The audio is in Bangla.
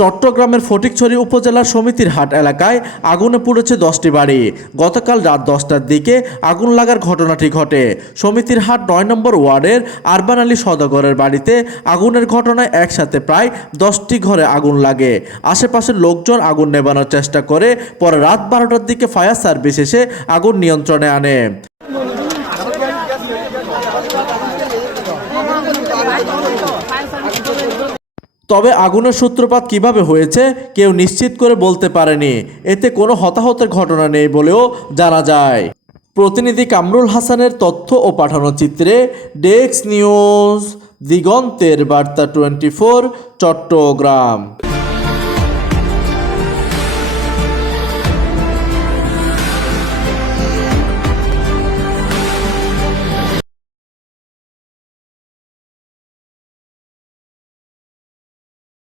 চট্টগ্রামের ফটিকছড়ি উপজেলার সমিতির হাট এলাকায় আগুনে পুড়েছে 10টি বাড়ি। গতকাল রাত 10টার দিকে আগুন লাগার ঘটনাটি ঘটে। সমিতির হাট 9 নম্বর ওয়ার্ডের আরবান আলী সওদাগরের বাড়িতে আগুনের ঘটনায় একসাথে প্রায় 10টি ঘরে আগুন লাগে। আশেপাশের লোকজন আগুন নেভানোর চেষ্টা করে, পরে রাত 12টার দিকে ফায়ার সার্ভিস এসে আগুন নিয়ন্ত্রণে আনে। তবে আগুনের সূত্রপাত কিভাবে হয়েছে কেউ নিশ্চিত করে বলতে পারেনি। এতে কোনো হতাহতের ঘটনা নেই বলেও জানা যায়। প্রতিনিধি কামরুল হাসানের তথ্য ও পাঠানো চিত্রে ডেস্ক নিউজ, দিগন্তের বার্তা 24, চট্টগ্রাম।